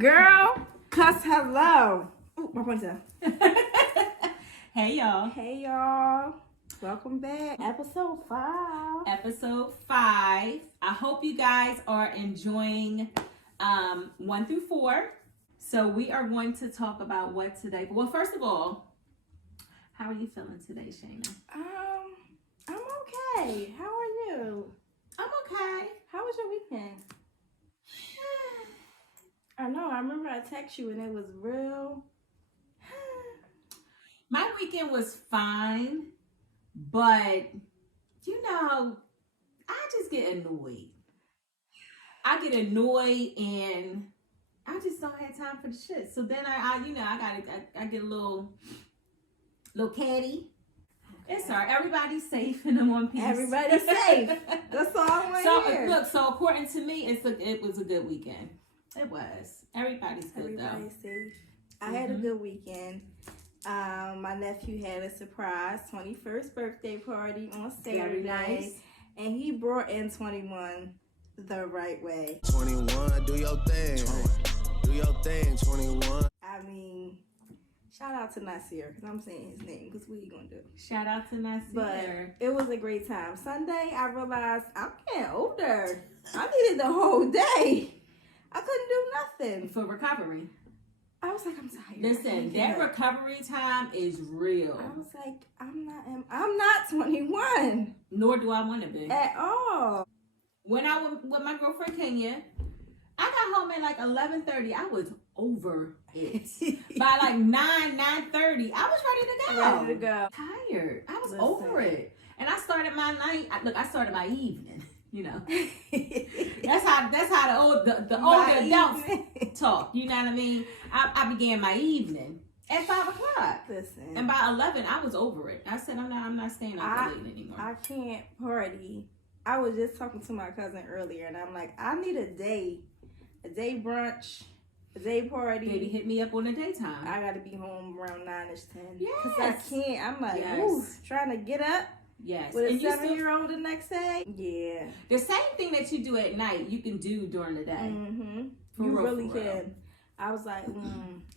Girl, cuss hello. Ooh, my ponytail. Hey y'all. Hey y'all. Welcome back. Episode 5. Episode 5. I hope you guys are enjoying 1 through 4. So we are going to talk about what today. Well, first of all, how are you feeling today, Shana? I'm okay. How are you? I'm okay. How was your weekend? I know. I remember I texted you and it was real. My weekend was fine, but you know, I just get annoyed. I get annoyed and I just don't have time for the shit. So then I get a little catty. It's all right. Everybody's safe and in one piece. Everybody's safe. That's all I want to hear. Look, so according to me, it was a good weekend. It was. Everybody's good Everybody's though. safe. I had a good weekend. My nephew had a surprise 21st birthday party on Saturday. Very nice. And he brought in 21 the right way. 21, do your thing. Do your thing, 21. I mean, shout out to Nasir, because I'm saying his name, because what are you going to do? Shout out to Nasir. But it was a great time. Sunday, I realized I'm getting older. I needed the whole day. I couldn't do nothing. For recovery. I was like, I'm tired. Listen, that recovery time is real. I was like, I'm not 21 Nor do I want to be. at all. When when my girlfriend came here, I got home at like 11:30. I was over it. By like 9:30, I was ready to go. Ready to go. Tired. I was Listen. over it. And I started my night. I started my evening. You know, that's how the older adults talk. You know what I mean? I began my evening at 5 o'clock. Listen, And by 11, I was over it. I said, I'm not staying out late anymore. I can't party. I was just talking to my cousin earlier, and I'm like, I need a day brunch, a day party. Baby, hit me up on the daytime. I got to be home around 9ish 10. Yes. Because I can't. I'm like, Yes. ooh, trying to get up. Yes. With a And 7-year-old the next day? Yeah. the same thing that you do at night, you can do during the day. Mm-hmm. For You real, really for real. can. I was like,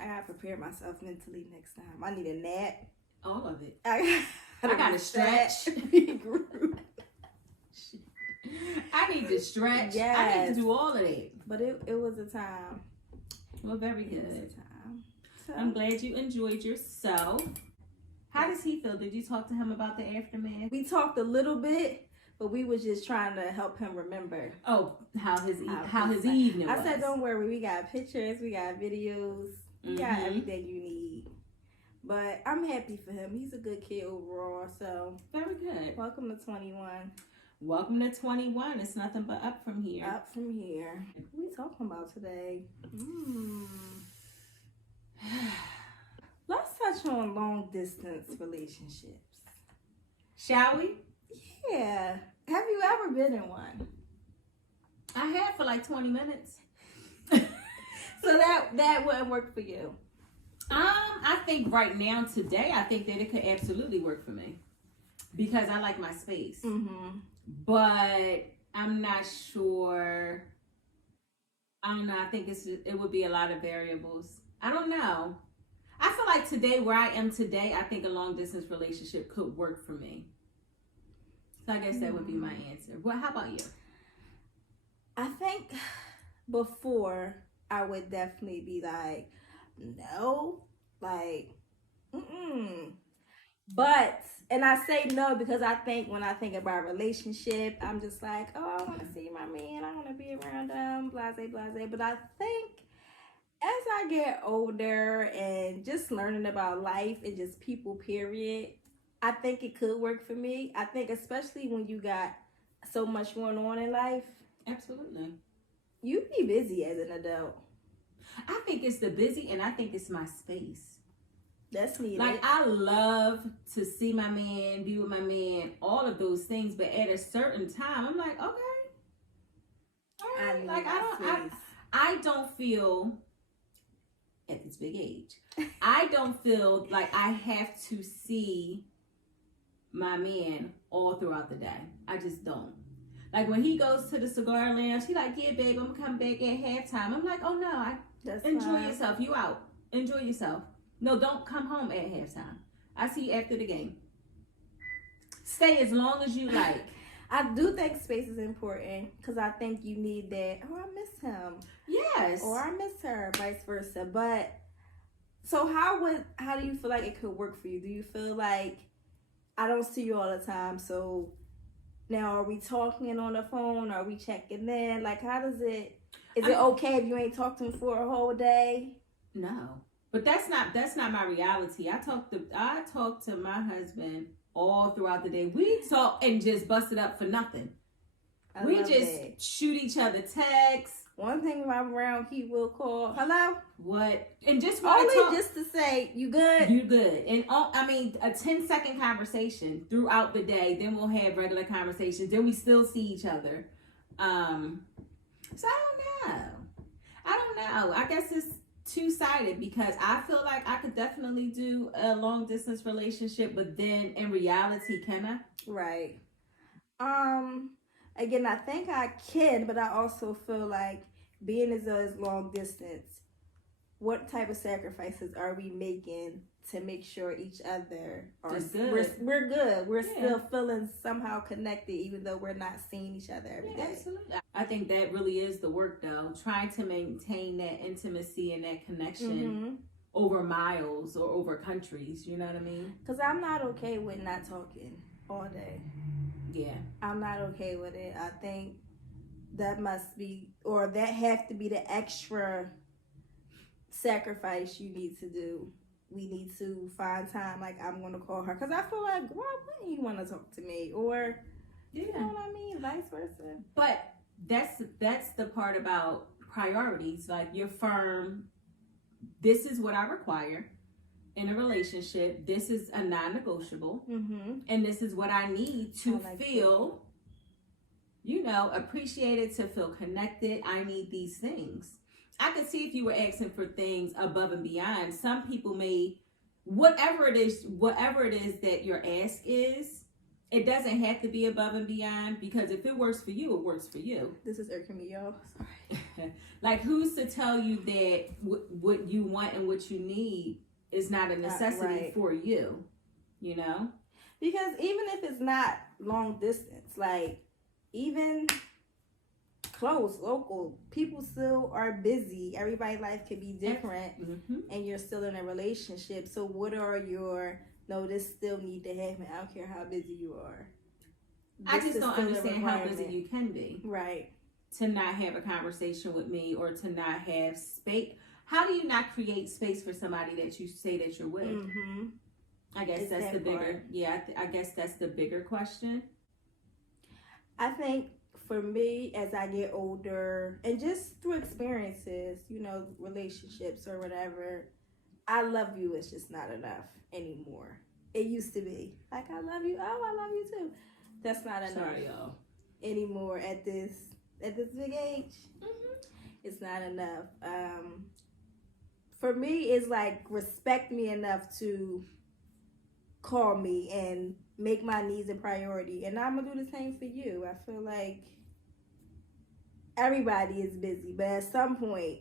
I gotta prepare myself mentally next time. I need a nap. All of it. I gotta stretch. Regroup. I need to stretch. I Yes. need to do all of that. But it was a time. Well, very It was good. a time. So, I'm glad you enjoyed yourself. How does he feel? Did you talk to him about the aftermath? we talked a little bit, but we was just trying to help him remember. Oh, how his was. evening was. I said, don't worry, we got pictures, we got videos, we got everything you need. But I'm happy for him. He's a good kid overall. So Very good. welcome to 21. Welcome to 21. It's nothing but up from here. Up from here. What are we talking about today? Let's touch on long distance relationships. Shall we? Yeah. Have you ever been in one? I had for like 20 minutes. So that wouldn't work for you. I think right now, today, I think that it could absolutely work for me. Because I like my space. Mm-hmm. But I'm not sure. I don't know. I think it would be a lot of variables. I don't know. I feel like today, where I am today, I think a long distance relationship could work for me. So I guess that would be my answer. Well, how about you? I think before I would definitely be like, no, like, But, and I say no because I think when I think about relationship, I'm just like, oh, I want to see my man. I want to be around them, blase, blase. But I think as I get older and just learning about life and just people, period, I think it could work for me. I think especially when you got so much going on in life. Absolutely. You be busy as an adult. I think it's the busy, and I think it's my space. That's needed. Like, I love to see my man, be with my man, all of those things. But at a certain time, I'm like, okay. All right. Like, I don't feel, at this big age, I don't feel like I have to see my man all throughout the day. I just don't. Like, when he goes to the cigar lounge, he like, yeah, babe, I'm gonna come back at halftime. I'm like, oh no, Enjoy yourself. You out. Enjoy yourself. No, don't come home at halftime. I see you after the game. Stay as long as you like. I do think space is important because I think you need that. Oh, I miss him. Yes. Or I miss her, vice versa. But so how do you feel like it could work for you? Do you feel like I don't see you all the time, so now are we talking on the phone? Are we checking in? Like, how does it? Is it okay if you ain't talked to him for a whole day? No, but that's not my reality. I talk to my husband all throughout the day. We talk and just bust it up for nothing. We just shoot each other texts. One thing about around, he will call. Hello? What? And just only just to say, you good? You good. And I mean, a 10-second conversation throughout the day. Then we'll have regular conversations. Then we still see each other. So I don't know. I guess it's two-sided because I feel like I could definitely do a long-distance relationship, but then in reality, can I? Right. Again, I think I can, but I also feel like being as long distance, what type of sacrifices are we making to make sure each other are good? We're good. We're still feeling somehow connected, even though we're not seeing each other every day. Absolutely. I think that really is the work, though. Trying to maintain that intimacy and that connection over miles or over countries. You know what I mean? Because I'm not okay with not talking all day. Yeah. I'm not okay with it. I think that must be, or that have to be the extra sacrifice you need to do. We need to find time, like I'm going to call her. Because I feel like, why wouldn't you want to talk to me? Or, you know what I mean? Vice versa. But that's the part about priorities. Like, you're firm. This is what I require in a relationship. This is a non-negotiable. And this is what I need to feel, appreciated, to feel connected. I need these things. I could see if you were asking for things above and beyond. Some people may, whatever it is that your ask is, it doesn't have to be above and beyond, because if it works for you, it works for you. This is irking me, y'all. Sorry. Like, who's to tell you that what you want and what you need is not a necessity for you, Because even if it's not long distance, like, even close, local, people still are busy. Everybody's life could be different, and you're still in a relationship. So what are your, no, this still need to happen. I don't care how busy you are. I just don't understand how busy you can be. Right. To not have a conversation with me, or to not have space. How do you not create space for somebody that you say that you're with? I guess that's the bigger, I guess that's the bigger question. I think for me, as I get older, and just through experiences, relationships or whatever, I love you is just not enough anymore. It used to be. Like, I love you. Oh, I love you too. That's not enough. Sorry, y'all. Anymore at this big age. It's not enough. For me, it's like, respect me enough to call me and make my needs a priority. And I'm going to do the same for you. I feel like everybody is busy, but at some point,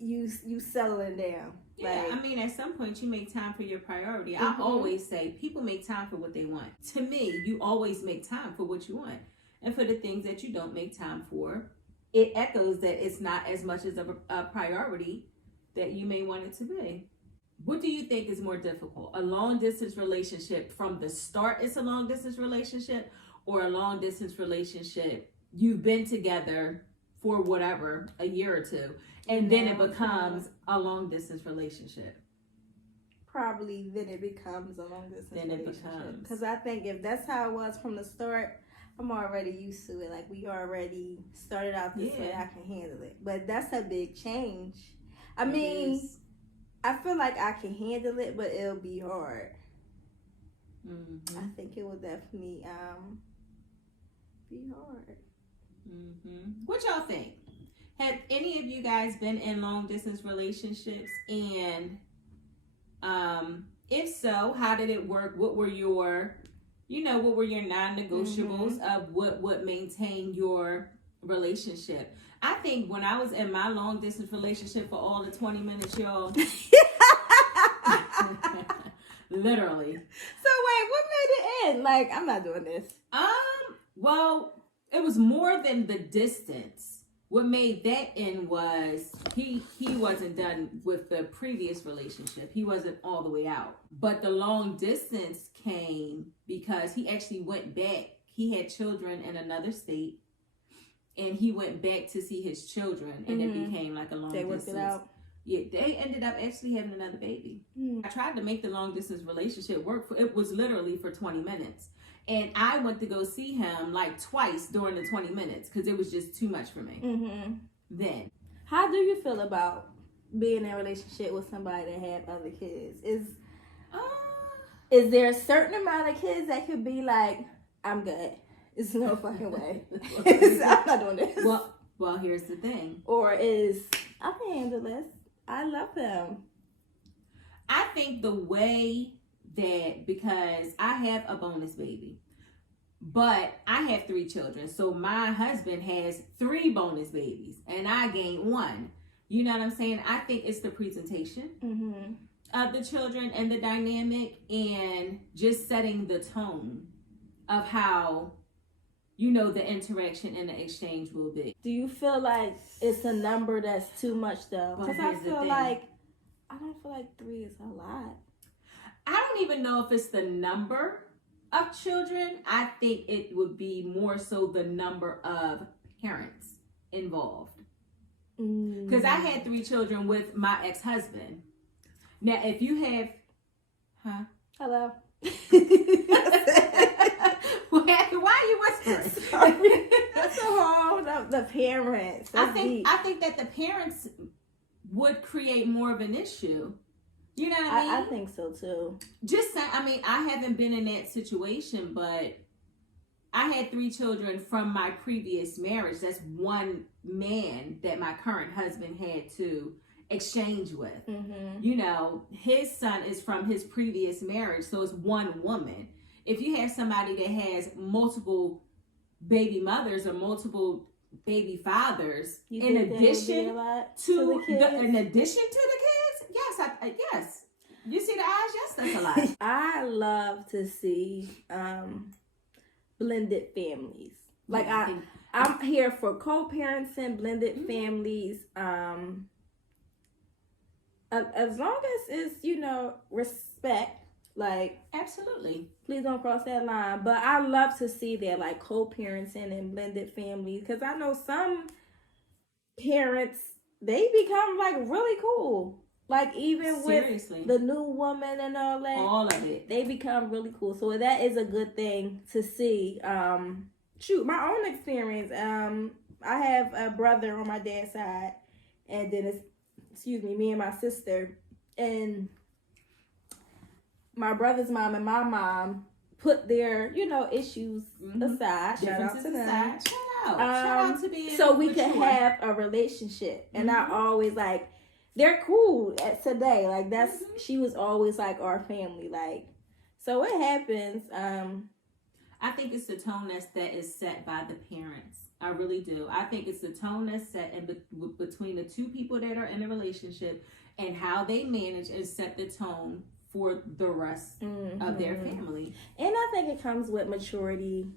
you settling down. Yeah, I mean, at some point, you make time for your priority. I always say, people make time for what they want. To me, you always make time for what you want. And for the things that you don't make time for, it echoes that it's not as much as a priority that you may want it to be. What do you think is more difficult? A long-distance relationship from the start, it's a long-distance relationship, or a long-distance relationship, you've been together for whatever, a year or two, and then it becomes a long-distance relationship? Probably then it becomes a long-distance relationship. Because I think if that's how it was from the start, I'm already used to it. Like, we already started out this way, I can handle it. But that's a big change. I mean, I feel like I can handle it, but it'll be hard. I think it will definitely be hard. What y'all think? Have any of you guys been in long distance relationships? And if so, how did it work? What were your non-negotiables of what would maintain your relationship? I think when I was in my long distance relationship for all the 20 minutes, y'all. Literally. So wait, what made it end? Like, I'm not doing this. Well, it was more than the distance. What made that end was he wasn't done with the previous relationship. He wasn't all the way out. But the long distance came because he actually went back. He had children in another state, and he went back to see his children, and it became like a long distance. They worked it out. Yeah, they ended up actually having another baby. I tried to make the long distance relationship work. It was literally for 20 minutes. And I went to go see him like twice during the 20 minutes because it was just too much for me. Then. How do you feel about being in a relationship with somebody that have other kids? Is there a certain amount of kids that could be like, I'm good? It's no fucking way. I'm not doing this. Well, here's the thing. Or I can handle this. I love him. I think the way that, because I have a bonus baby, but I have 3 children. So my husband has 3 bonus babies and I gained 1. You know what I'm saying? I think it's the presentation of the children and the dynamic and just setting the tone of how, the interaction and the exchange will be. Do you feel like it's a number that's too much though? Because I don't feel like 3 is a lot. I don't even know if it's the number of children. I think it would be more so the number of parents involved. Because I had 3 children with my ex-husband. Now, if you have... Hello? Why are you whispering? That's a whole the parents. I think that the parents would create more of an issue. You know what I mean? I think so too. Just saying, I haven't been in that situation, but I had 3 children from my previous marriage. That's one man that my current husband had to exchange with. His son is from his previous marriage, so it's one woman. If you have somebody that has multiple baby mothers or multiple baby fathers, in addition to the kids, yes. You see the eyes? Yes, that's a lot. I love to see blended families. Like I'm here for co-parenting, blended families. As long as it's respect. Like, absolutely. Please don't cross that line. But I love to see that, like, co-parenting and blended families. Because I know some parents, they become, like, really cool. Like, even Seriously. With the new woman and all that. All of it. They become really cool. So that is a good thing to see. My own experience. I have a brother on my dad's side. And then it's, me and my sister. And my brother's mom and my mom put their, issues aside. Shout out to them. Shout out to being so we could have a relationship. And I always they're cool today. Like she was always like our family. Like, so what happens? I think it's the tone that is set by the parents. I really do. I think it's the tone that's set between the 2 people that are in a relationship and how they manage and set the tone for the rest of their family. And I think it comes with maturity,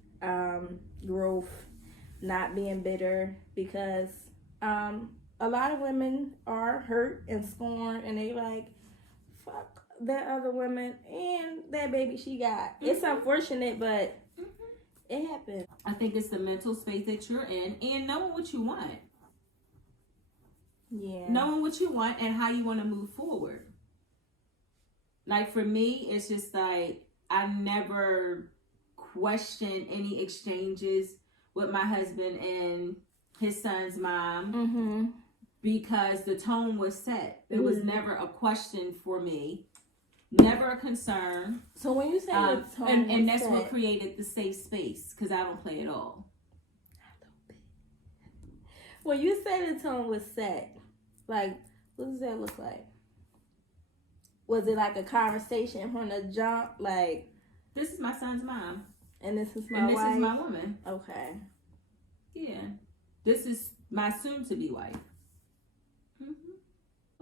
growth, not being bitter, because a lot of women are hurt and scorned and they like, fuck that other woman and that baby she got. It's unfortunate, but it happens. I think it's the mental space that you're in and knowing what you want. Yeah. Knowing what you want and how you want to move forward. Like, for me, it's just like, I never questioned any exchanges with my husband and his son's mom because the tone was set. It was never a question for me, never a concern. So when you say the tone and that's set, what created the safe space, because I don't play at all. When you say the tone was set, like, what does that look like? Was it like a conversation from the jump? Like, this is my son's mom. And this is my wife? wife? This is my woman. Okay. Yeah. This is my soon-to-be wife.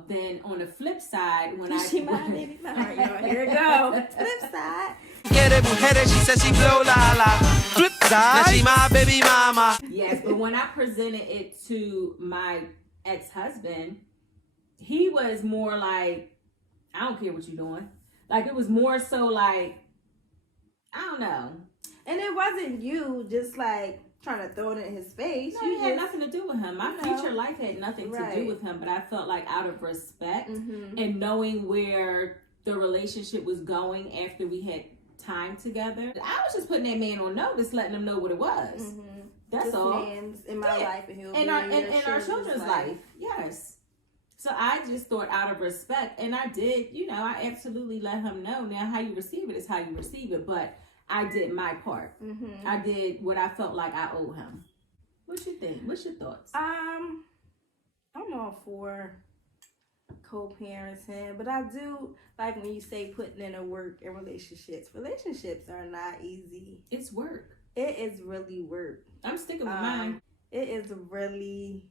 Then on the flip side, when she my baby mama. Here we go. Flip side. Yeah, the mujer, she says she blow la la. Flip side. Now she my baby mama. Yes, but when I presented it to my ex-husband, he was more like, I don't care what you're doing. Like, it was more so like, I don't know. And it wasn't you just like trying to throw it in his face. No, it had nothing to do with him. My future life had nothing to do Right. with him, but I felt like out of respect Mm-hmm. and knowing where the relationship was going after we had time together, I was just putting that man on notice, letting him know what it was. Mm-hmm. That's this all. man's in my life, and he'll be And our in children's life. Yes. So I just thought out of respect, and I did, I absolutely let him know. Now, how you receive it is how you receive it, but I did my part. Mm-hmm. I did what I felt like I owe him. What you think? What's your thoughts? I'm all for co-parenting, but I do like when you say putting in a work in relationships. Relationships are not easy. It's work. It is really work. I'm sticking with mine. It is really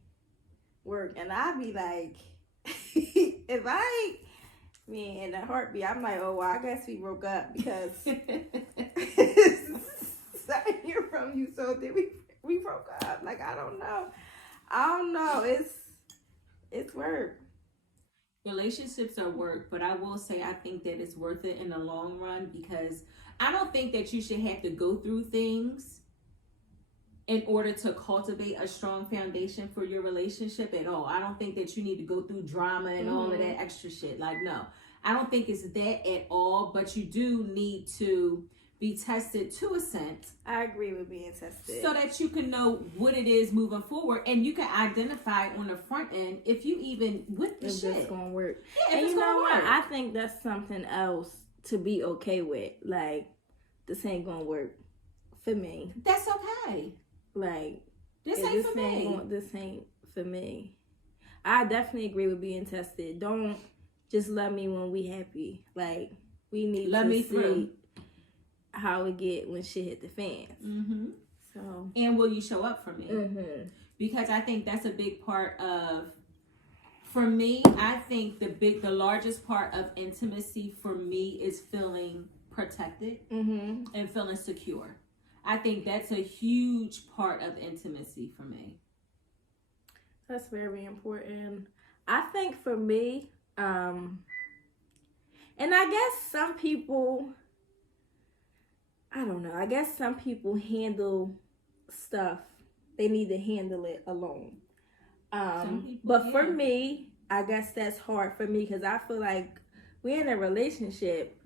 work, and I be like, if I ain't in a heartbeat, I'm like, oh, well, I guess we broke up because I hear from you. So did we broke up? Like, I don't know. It's work. Relationships are work, but I will say I think that it's worth it in the long run, because I don't think that you should have to go through things in order to cultivate a strong foundation for your relationship at all. I don't think that you need to go through drama and all of that extra shit. Like, no, I don't think it's that at all, but you do need to be tested to a sense. I agree with being tested. So that you can know what it is moving forward, and you can identify on the front end if you even with the shit. It's gonna work. Yeah, and it's you know gonna what? work. I think that's something else to be okay with. Like, this ain't gonna work for me. That's okay. Like, This if ain't for me. This ain't for me. I definitely agree with being tested. Don't just love me when we happy. Like, we need Love to me see through. how it get when shit hit the fans. Mm-hmm. So, And will you show up for me? mm-hmm. Because I think that's a big part of, for me, I think the largest part of intimacy for me is feeling protected Mm-hmm. and feeling secure. I think that's a huge part of intimacy for me. That's very important. I think for me, and I guess some people, I don't know, I guess some people handle stuff, they need to handle it alone. But for me, I guess that's hard for me because I feel like we're in a relationship.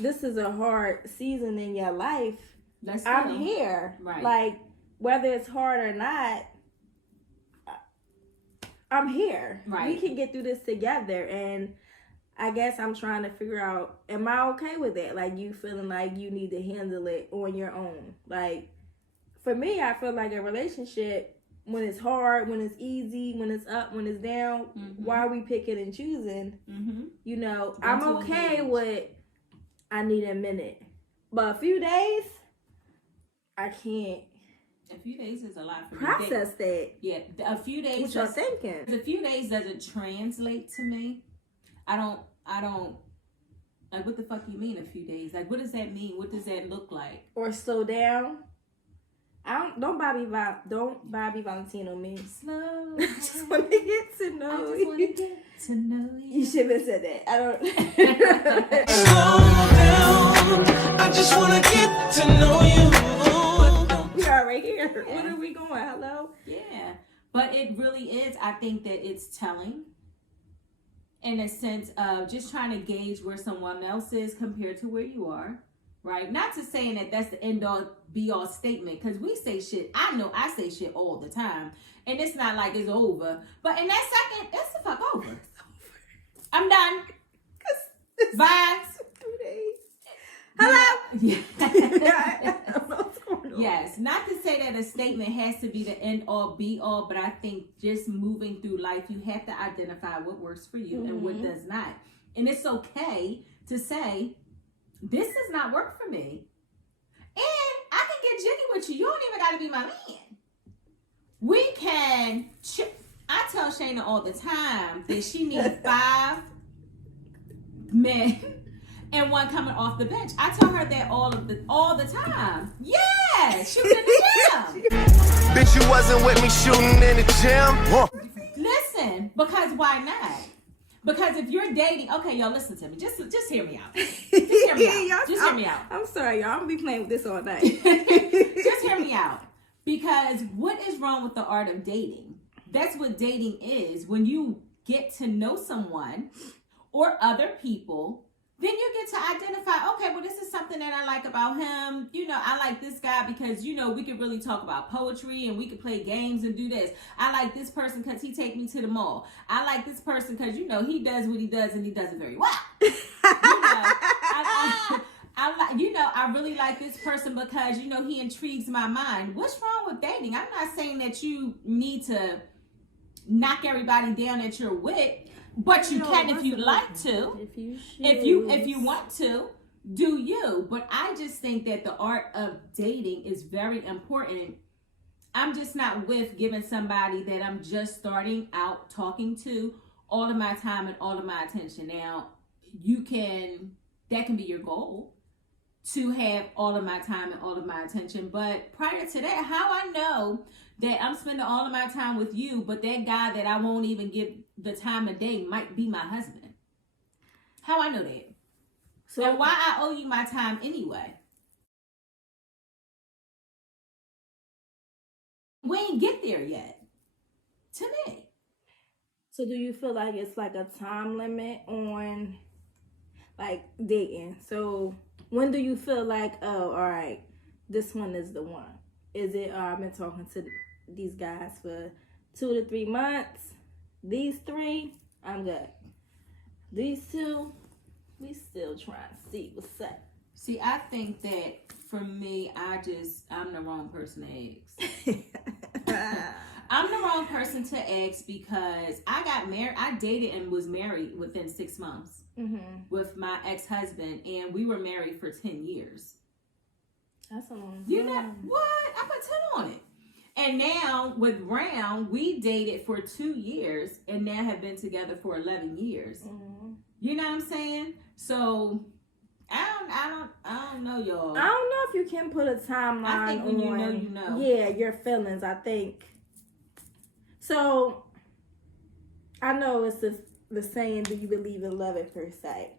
This is a hard season in your life. I'm here. Right. Like, whether it's hard or not, I'm here. Right. We can get through this together. And I guess I'm trying to figure out, am I okay with that? Like, you feeling like you need to handle it on your own. Like, for me, I feel like a relationship, when it's hard, when it's easy, when it's up, when it's down, why are we picking and choosing? Mm-hmm. You know, That's I'm what okay it is. with, I need a minute. But a few days, I can't A few days is a lot for me. process that. Yeah, a few days. What y'all thinking? A few days doesn't translate to me. I don't. Like, what the fuck you mean a few days? Like, what does that mean? What does that look like? Or slow down. Don't Bobby Valentino me. Slow. I just want to get to know I just you. want to get to know you. You should have said that. I don't. Slow down. I just wanna get to know you. We are right here. Yeah. Where are we going? Hello? Yeah, but it really is. I think that it's telling, in a sense of just trying to gauge where someone else is compared to where you are, right? Not to saying that that's the end all be all statement, because we say shit. I know I say shit all the time, and it's not like it's over. But in that second, it's the fuck over. I'm done. Bye. 2 days. Hello? Yeah. I don't know what's going on. Yes, not to say that a statement has to be the end all be all, but I think just moving through life, you have to identify what works for you and what does not. And it's okay to say, this does not work for me. And I can get jiggy with you. You don't even got to be my man. We can. I tell Shana all the time that she needs 5 men and one coming off the bench. I tell her that all the time. Yeah, shooting in the gym. Bitch, you wasn't with me shooting in the gym. Listen, because why not? Because if you're dating, okay, y'all, listen to me. Just hear me out. Just hear me out. Just hear me out. I'm sorry, y'all. I'm gonna be playing with this all night. Just hear me out. Because what is wrong with the art of dating? That's what dating is. When you get to know someone or other people, then you get to identify, okay, well, this is something that I like about him. You know, I like this guy because, you know, we could really talk about poetry and we could play games and do this. I like this person because he take me to the mall. I like this person because, you know, he does what he does and he does it very well. I really like this person because, you know, he intrigues my mind. What's wrong with dating? I'm not saying that you need to knock everybody down that you're with. But you can if you like to. If you want to, do you. But I just think that the art of dating is very important. I'm just not with giving somebody that I'm just starting out talking to all of my time and all of my attention. Now, that can be your goal, to have all of my time and all of my attention. But prior to that, how I know that I'm spending all of my time with you, but that guy that I won't even give the time of day might be my husband? How I know that? So, and why I owe you my time anyway? We ain't get there yet, to me. So do you feel like it's like a time limit on like dating? So when do you feel like, oh, all right, this one is the one? Is it, I've been talking to these guys for 2 to 3 months. These 3, I'm good. These 2, we still trying to see what's up. See, I think that for me, I'm the wrong person to ask. I'm the wrong person to ask because I got married. I dated and was married within 6 months with my ex-husband, and we were married for 10 years. That's a long time. You know what? I put 10 on it. And now with Brown, we dated for 2 years and now have been together for 11 years. Mm-hmm. You know what I'm saying? So I don't know, y'all. I don't know if you can put a timeline. I think when you know, you know. Yeah, your feelings. I think. So I know it's the saying, "Do you believe in love at first sight?"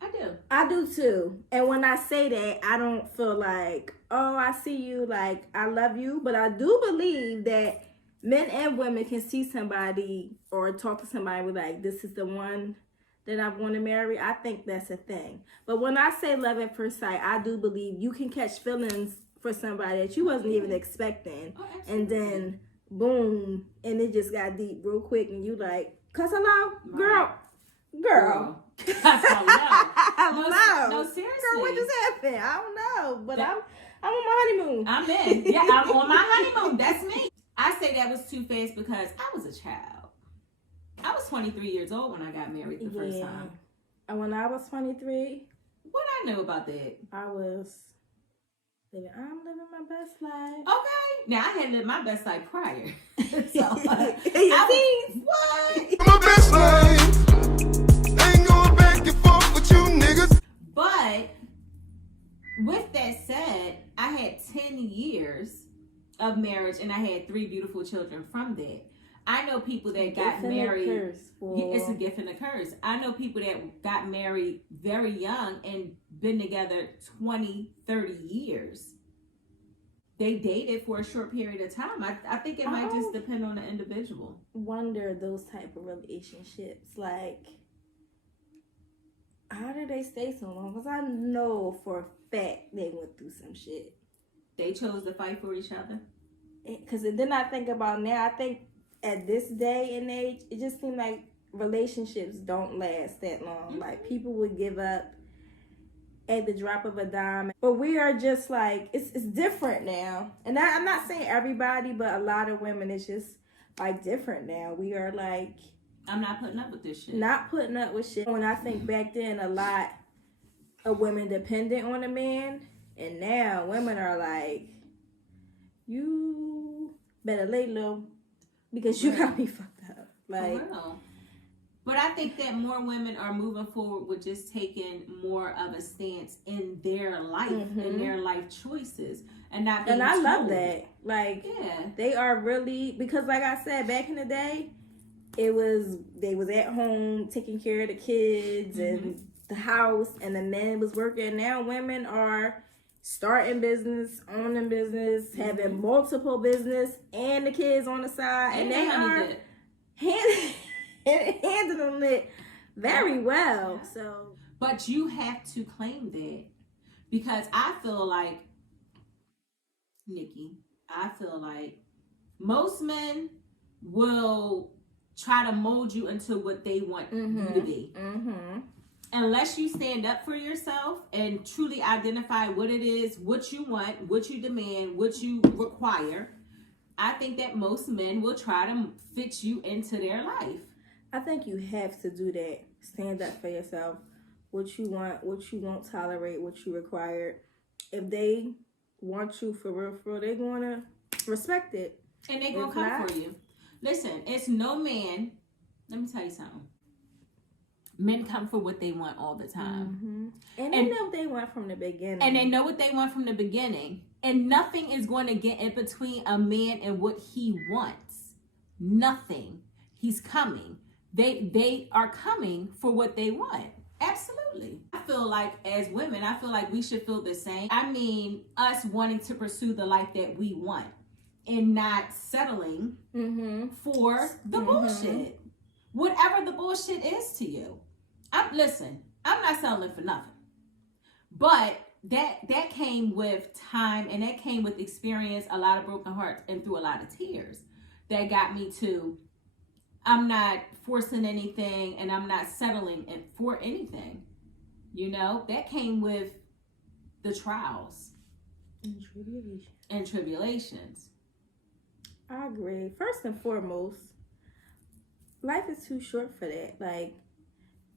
I do. I do too. And when I say that, I don't feel like, oh, I see you, like, I love you. But I do believe that men and women can see somebody or talk to somebody with, like, this is the one that I want to marry. I think that's a thing. But when I say love at first sight, I do believe you can catch feelings for somebody that you wasn't even expecting. Oh, and then, boom, and it just got deep real quick. And you like, cause hello, girl. No, seriously. Girl, what just happened? I don't know, but I'm on my honeymoon. I'm in. Yeah, I'm on my honeymoon. That's me. I say that was too fast because I was a child. I was 23 years old when I got married the first time. And when I was 23, what I know about that? I'm living my best life. Okay. Now I had lived my best life prior. So what? My best life. But with that said, I had 10 years of marriage and I had 3 beautiful children from that. I know people that got married. It's a gift and a curse. I know people that got married very young and been together 20, 30 years. They dated for a short period of time. I think it might just depend on the individual. Wonder those type of relationships, like, how did they stay so long? Because I know for a fact they went through some shit. They chose to fight for each other? Because then I think about now, I think at this day and age, it just seems like relationships don't last that long. Mm-hmm. Like, people would give up at the drop of a dime. But we are just like, it's different now. And I'm not saying everybody, but a lot of women, it's just like different now. We are like, I'm not putting up with this shit. Not putting up with shit. When I think back then, a lot of women dependent on a man. And now women are like, you better lay low because you gotta be fucked up. Like, but I think that more women are moving forward with just taking more of a stance in their life, in their life choices, and not being and I told. love that. Like, they are really, because like I said, back in the day, they was at home taking care of the kids and the house, and the men was working. Now women are starting business, owning business, having multiple business, and the kids on the side, and they are handling it very well. So, but you have to claim that, because I feel like, Nikki, most men will try to mold you into what they want you to be. Unless you stand up for yourself and truly identify what it is, what you want, what you demand, what you require, I think that most men will try to fit you into their life. I think you have to do that. Stand up for yourself. What you want, what you won't tolerate, what you require. If they want you for real, they're going to respect it. And they're going to come for you. Listen, it's no man. Let me tell you something. Men come for what they want all the time. And they know what they want from the beginning. And they know what they want from the beginning. And nothing is going to get in between a man and what he wants. Nothing. He's coming. They are coming for what they want. Absolutely. I feel like as women, we should feel the same. I mean, us wanting to pursue the life that we want and not settling for the bullshit. Whatever the bullshit is to you. I'm not settling for nothing. But that came with time, and that came with experience, a lot of broken hearts, and through a lot of tears. That got me to, I'm not forcing anything, and I'm not settling for anything. You know, that came with the trials and tribulations. I agree. First and foremost, life is too short for that. Like,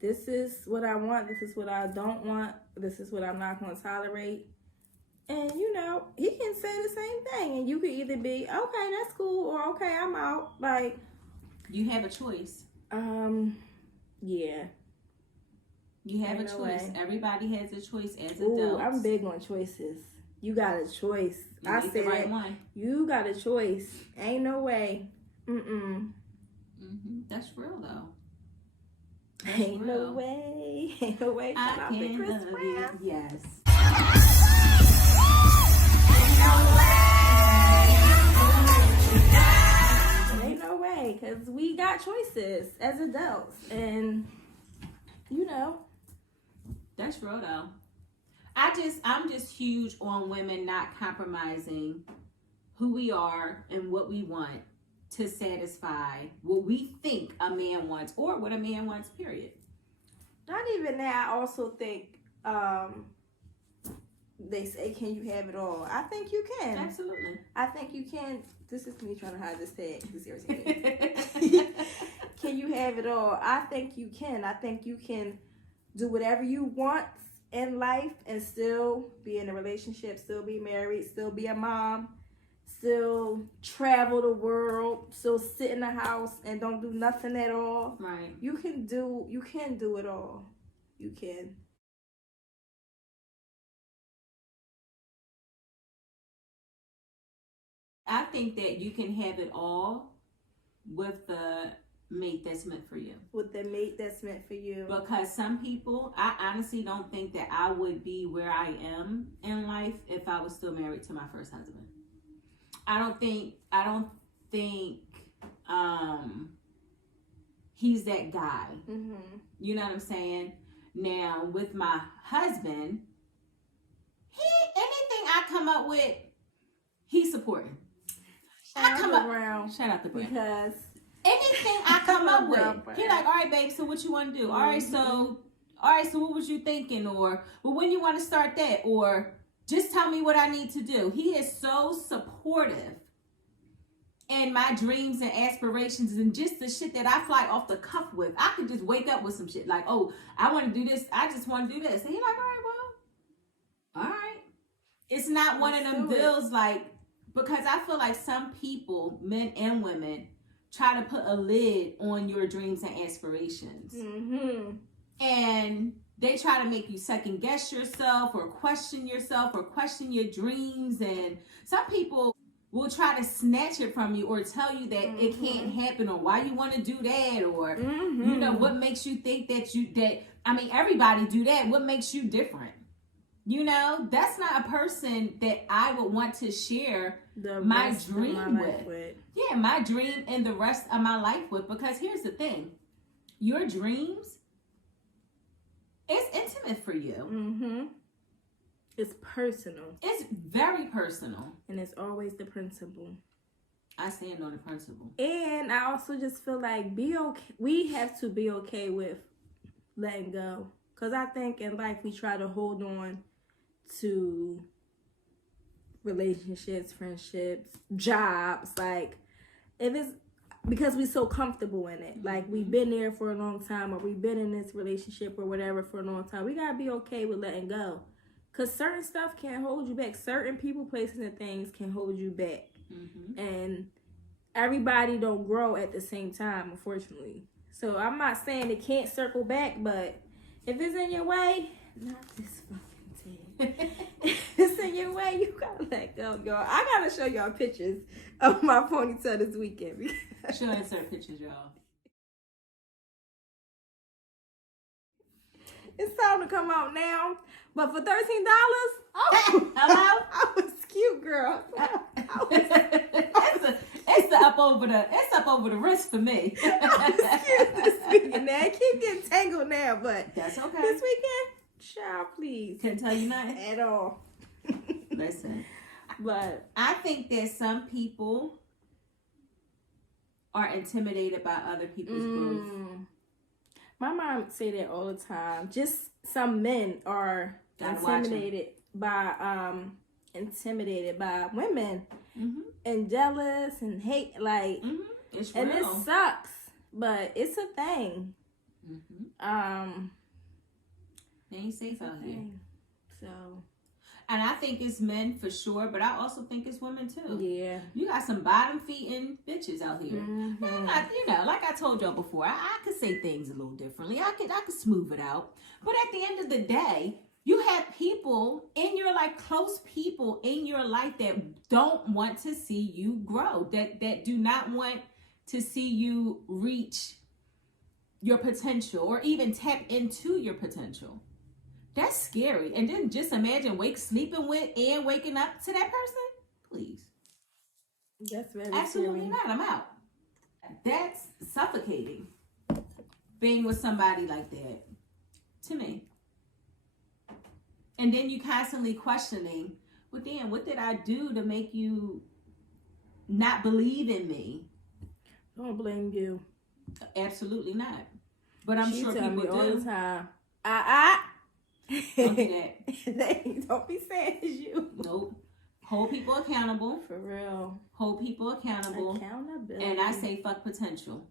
this is what I want. This is what I don't want. This is what I'm not going to tolerate. And, you know, he can say the same thing. And you could either be, okay, that's cool, or okay, I'm out. Like, you have a choice. Yeah. You have a choice. Everybody has a choice as adults. Ooh, I'm big on choices. You got a choice. I said right one. You got a choice. Ain't no way. That's real though. Ain't no way. Ain't no way. Shout out to Chris Brown. Yes. Ain't no way, because we got choices as adults, and you know. That's real though. I'm just huge on women not compromising who we are and what we want to satisfy what we think a man wants, or what a man wants, period. Not even that. I also think they say, can you have it all? I think you can. Absolutely. I think you can. This is me trying to hide this tag. This is irritating. Can you have it all? I think you can. I think you can do whatever you want in life and still be in a relationship, still be married, still be a mom, still travel the world, still sit in the house and don't do nothing at all. Right. You can do it all. You can. I think that you can have it all with the mate that's meant for you. With the mate that's meant for you. Because some people, I honestly don't think that I would be where I am in life if I was still married to my first husband. I don't think he's that guy. You know what I'm saying? Now, with my husband, anything I come up with, he's supporting. Shout out the brand. Because anything I come up with, he like, all right, babe, so what you want to do? All right, so what was you thinking? Or, well, when you want to start that? Or, just tell me what I need to do. He is so supportive in my dreams and aspirations and just the shit that I fly off the cuff with. I could just wake up with some shit like, oh, I want to do this. I just want to do this. And he's like, all right. It's not one of them deals like, because I feel like some people, men and women, try to put a lid on your dreams and aspirations. Mm-hmm. And they try to make you second guess yourself or question your dreams. And some people will try to snatch it from you or tell you that it can't happen, or why you want to do that, or you know, what makes you think that everybody do that. What makes you different? You know, that's not a person that I would want to share my dream with. Yeah, my dream and the rest of my life with. Because here's the thing, your dreams, it's intimate for you. Mm-hmm. It's personal. It's very personal. And it's always the principle. I stand on the principle. And I also just feel like we have to be okay with letting go. Because I think in life we try to hold on to relationships, friendships, jobs. Like, if it's because we're so comfortable in it. Like, we've been there for a long time, or we've been in this relationship or whatever for a long time. We got to be okay with letting go. Because certain stuff can hold you back. Certain people, places, and things can hold you back. Mm-hmm. And everybody don't grow at the same time, unfortunately. So I'm not saying it can't circle back, but if it's in your way, not this fucking thing. If it's in your way, you gotta let go, y'all. I gotta show y'all pictures of my ponytail this weekend. She'll insert pictures, y'all. It's time to come out now. But for $13, hello? I was cute, girl. It's up over the wrist for me. I was cute this weekend. Now, I keep getting tangled now, but that's okay. This weekend, child, please. Can't tell you nothing at all. Listen, but I think that some people are intimidated by other people's growth. My mom say that all the time. Just some men are intimidated by women, and jealous and hate. Like, it's real. And it sucks, but it's a thing. They ain't safe out here. So. And I think it's men for sure, but I also think it's women too. Yeah. You got some bottom-feeding bitches out here. Like I told y'all before, I could say things a little differently. I could smooth it out. But at the end of the day, you have people in your life, close people in your life that don't want to see you grow, that do not want to see you reach your potential or even tap into your potential. That's scary. And then just imagine sleeping with and waking up to that person. Please. That's very absolutely scary. not. I'm out. That's suffocating. Being with somebody like that, to me. And then you constantly questioning, well, damn, what did I do to make you not believe in me? Don't blame you. Absolutely not. But I'm sure tell people me all do. the time. Don't do that. Don't be saying it's you. Nope. Hold people accountable. For real. Hold people accountable. Accountability. And I say fuck potential.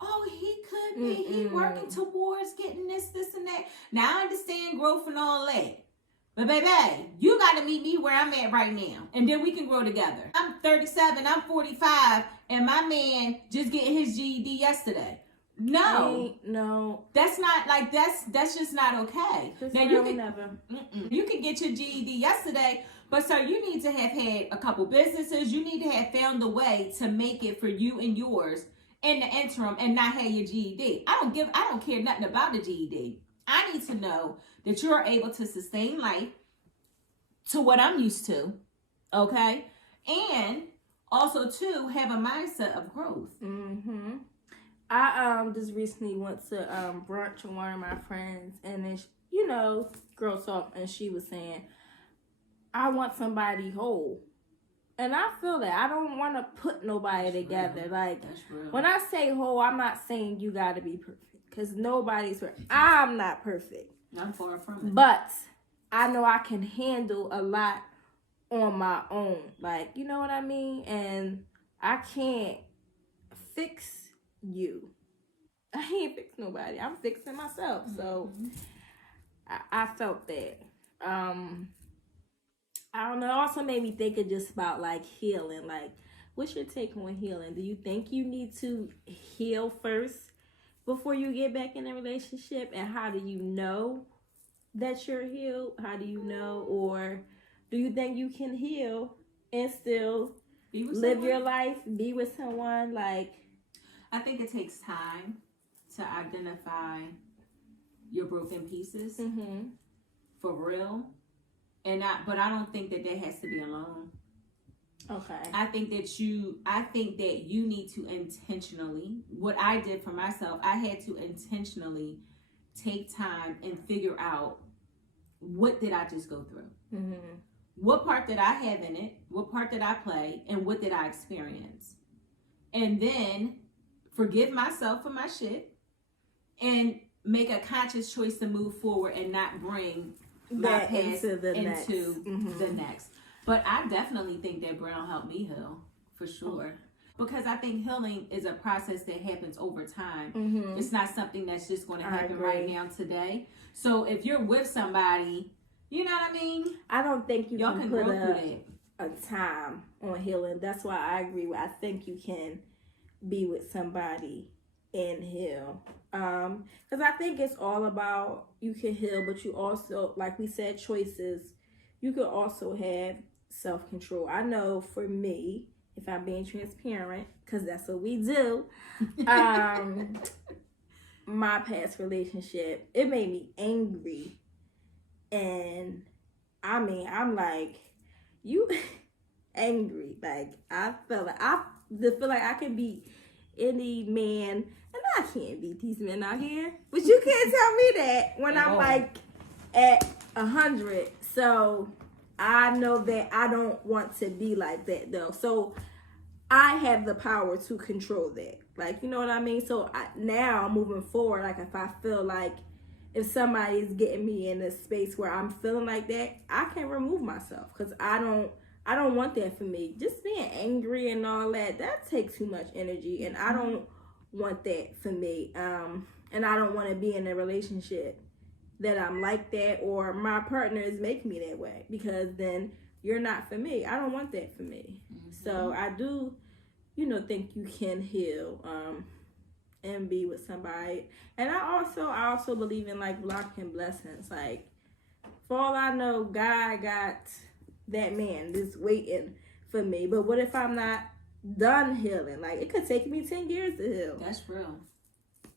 Oh, he could be. He working towards getting this, and that. Now I understand growth and all that. But baby, you got to meet me where I'm at right now. And then we can grow together. I'm 37, I'm 45, and my man just getting his GED yesterday. No. That's not like, that's just not okay. Now you can get your GED yesterday, but sir, you need to have had a couple businesses. You need to have found a way to make it for you and yours in the interim and not have your GED. I don't care nothing about the GED. I need to know that you're able to sustain life to what I'm used to, okay? And also to have a mindset of growth. I just recently went to brunch with one of my friends, and then girl talk, and she was saying, I want somebody whole. And I feel that I don't want to put nobody together. Real. Like, when I say whole, I'm not saying you got to be perfect, because nobody's perfect. I'm not perfect. I'm far from it. But I know I can handle a lot on my own. Like, you know what I mean? And I can't fix you. I can't fix nobody. I'm fixing myself. So I felt that. I don't know. It also made me think of just about like healing. Like, what's your take on healing? Do you think you need to heal first before you get back in a relationship? And how do you know that you're healed? How do you know? Or do you think you can heal and still live your life, be with someone? Like, I think it takes time to identify your broken pieces for real. But I don't think that has to be alone. Okay. I think that you need to intentionally, what I did for myself, I had to intentionally take time and figure out, what did I just go through? What part did I have in it? What part did I play? And what did I experience? And then forgive myself for my shit and make a conscious choice to move forward and not bring my past into the next. But I definitely think that Brown helped me heal, for sure. Because I think healing is a process that happens over time. It's not something that's just going to happen right now today. So if you're with somebody, you know what I mean? I don't think you can put a time on healing. That's why I agree with. I think you can be with somebody and heal. Because I think it's all about, you can heal, but you also, like we said, choices. You could also have self-control. I know for me, if I'm being transparent, because that's what we do, my past relationship, it made me angry. And I mean, I'm like, you angry. Like, I feel like I can beat any man, and I can't beat these men out here. But you can't tell me that when I'm like at 100. So I know that I don't want to be like that though. So I have the power to control that. Like, you know what I mean? So now moving forward, like if I feel like if somebody is getting me in a space where I'm feeling like that, I can remove myself, because I don't want that for me. Just being angry and all that takes too much energy, and I don't want that for me. And I don't want to be in a relationship that I'm like that, or my partner is making me that way, because then you're not for me. I don't want that for me. So I do, think you can heal and be with somebody. And I also believe in like blocking blessings. Like, for all I know, God got that man just waiting for me. But what if I'm not done healing? Like, it could take me 10 years to heal. That's real.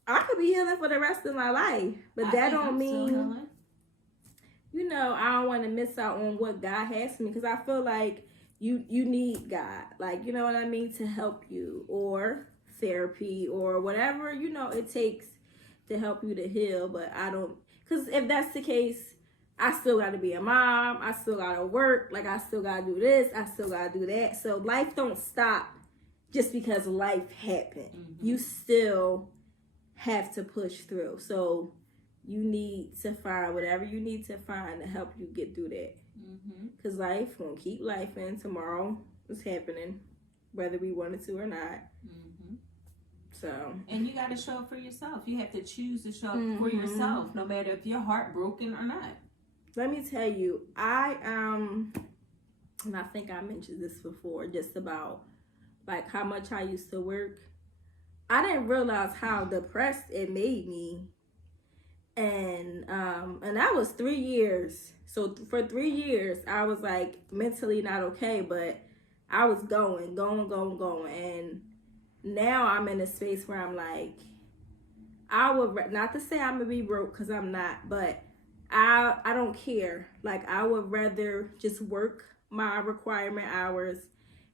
I could be healing for the rest of my life, but that don't mean, I don't want to miss out on what God has for me, because I feel like you need God, like, you know what I mean, to help you, or therapy, or whatever, it takes to help you to heal. But I don't, because if that's the case, I still got to be a mom, I still got to work, like, I still got to do this, I still got to do that. So life don't stop just because life happened. You still have to push through. So you need to find whatever you need to find to help you get through that. Because life gonna keep life, and tomorrow is happening, whether we wanted to or not. So, and you got to show up for yourself. You have to choose to show up for yourself, no matter if you're heartbroken or not. Let me tell you, and I think I mentioned this before, just about like how much I used to work. I didn't realize how depressed it made me. And that was 3 years. So for 3 years, I was like mentally not okay, but I was going. And now I'm in a space where I'm like, I would, not to say I'm going to be broke, because I'm not, but I don't care. Like, I would rather just work my requirement hours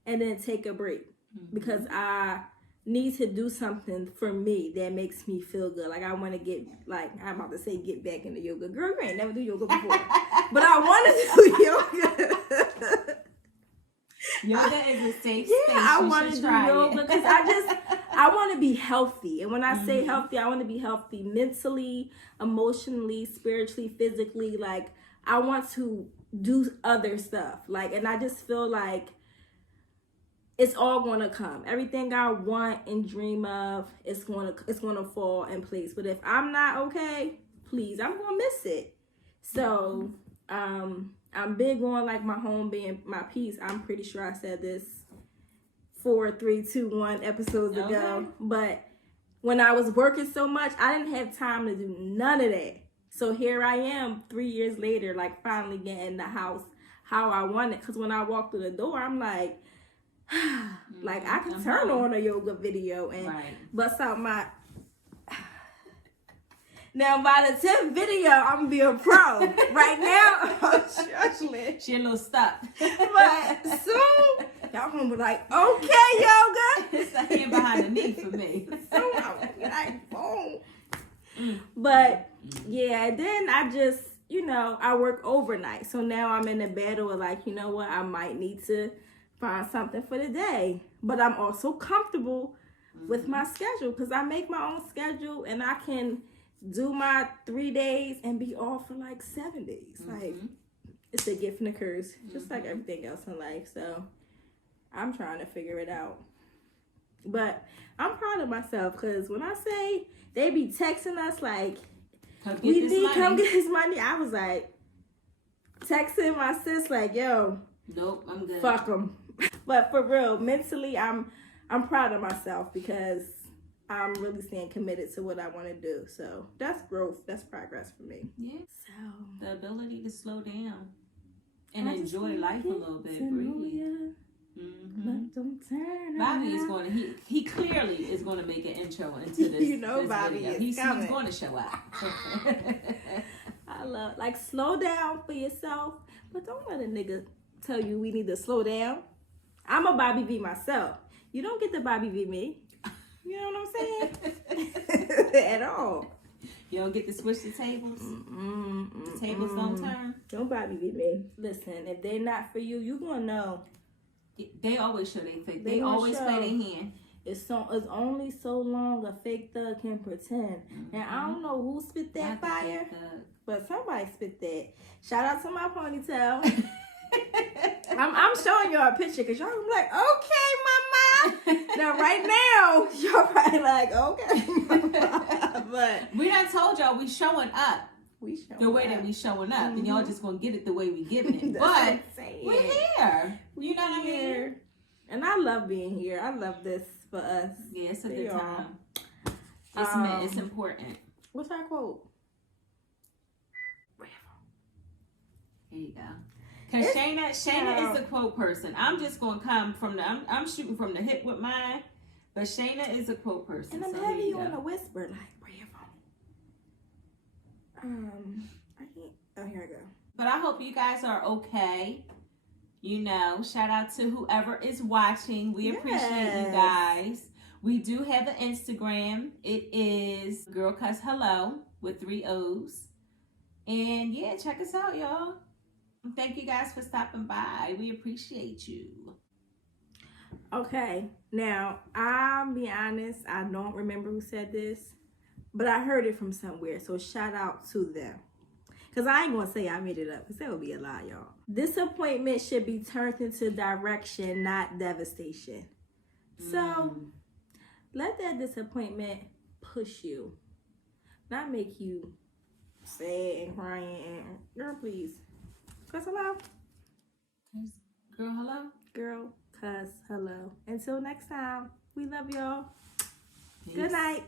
and then take a break, because I need to do something for me that makes me feel good. Like, I want to get, like, I'm about to say get back into yoga. Girl, you ain't never do yoga before. But I want to do yoga. Yoga is a safe space. I want to do yoga because I want to be healthy. And when I say healthy, I want to be healthy mentally, emotionally, spiritually, physically. Like, I want to do other stuff. Like, and I just feel like it's all going to come. Everything I want and dream of, it's going to fall in place. But if I'm not okay, please, I'm going to miss it. So, I'm big on like my home being my peace. I'm pretty sure I said this 4, 3, 2, 1 episodes ago. But when I was working so much, I didn't have time to do none of that. So here I am 3 years later, like finally getting the house how I want it. Because when I walk through the door, I'm like, like I can turn on a yoga video and bust out my... Now, by the 10th video, I'm going to be a pro. Right now, I'm struggling. She a little stuck. But soon, y'all going to be like, okay, yoga. It's a hand behind the knee for me. Soon, I'm going to be like, boom. But, yeah, then I just, you know, I work overnight. So now I'm in the battle of like, you know what, I might need to find something for the day. But I'm also comfortable with my schedule because I make my own schedule and I can do my 3 days and be off for like 7 days. Like, it's a gift and a curse, just like everything else in life. So I'm trying to figure it out. But I'm proud of myself because when I say they be texting us like, we need come get this money, I was like, texting my sis like, yo, nope, I'm good. Fuck them. But for real, mentally, I'm proud of myself because I'm really staying committed to what I want to do. So that's growth. That's progress for me. Yeah. So the ability to slow down and enjoy life a little bit. Breathe. But don't turn Bobby is going to, he clearly is going to make an intro into this. You know, this Bobby video. he's going to show up. I love, like, slow down for yourself, but don't let a nigga tell you we need to slow down. I'm a Bobby V myself. You don't get the Bobby V me. You know what I'm saying? At all. You don't get to switch the tables? The tables don't turn? Don't Bobby V me. Listen, if they're not for you, you gonna know. They always show their fake. They always play their hand. It's only so long a fake thug can pretend. And I don't know who spit that fire, but somebody spit that. Shout out to my ponytail. I'm showing y'all a picture because y'all gonna be like, okay, mama. Now right now, y'all probably like, okay, mama. But we done told y'all we showing up. The way that we showing up, and y'all just gonna get it the way we giving it. But we're here. You know what I mean? And I love being here. I love this for us. Yeah, it's a good time. It's important. What's our quote? Here you go. Cause Shana is the quote person. I'm just gonna come from I'm shooting from the hip with mine, but Shana is a quote person. And I'm heavy on a whisper, like here I go. But I hope you guys are okay. You know, shout out to whoever is watching. We appreciate you guys. We do have an Instagram. It is Girl Cuss Hello with 3 O's. And yeah, check us out, y'all. Thank you guys for stopping by. We appreciate you. Okay, now I'll be honest, I don't remember who said this, but I heard it from somewhere. So shout out to them. Because I ain't going to say I made it up, because that would be a lie, y'all. Disappointment should be turned into direction, not devastation. So, let that disappointment push you. Not make you sad and crying. And, girl, please. Cuss hello. Girl, hello. Girl, cuss hello. Until next time, we love y'all. Peace. Good night.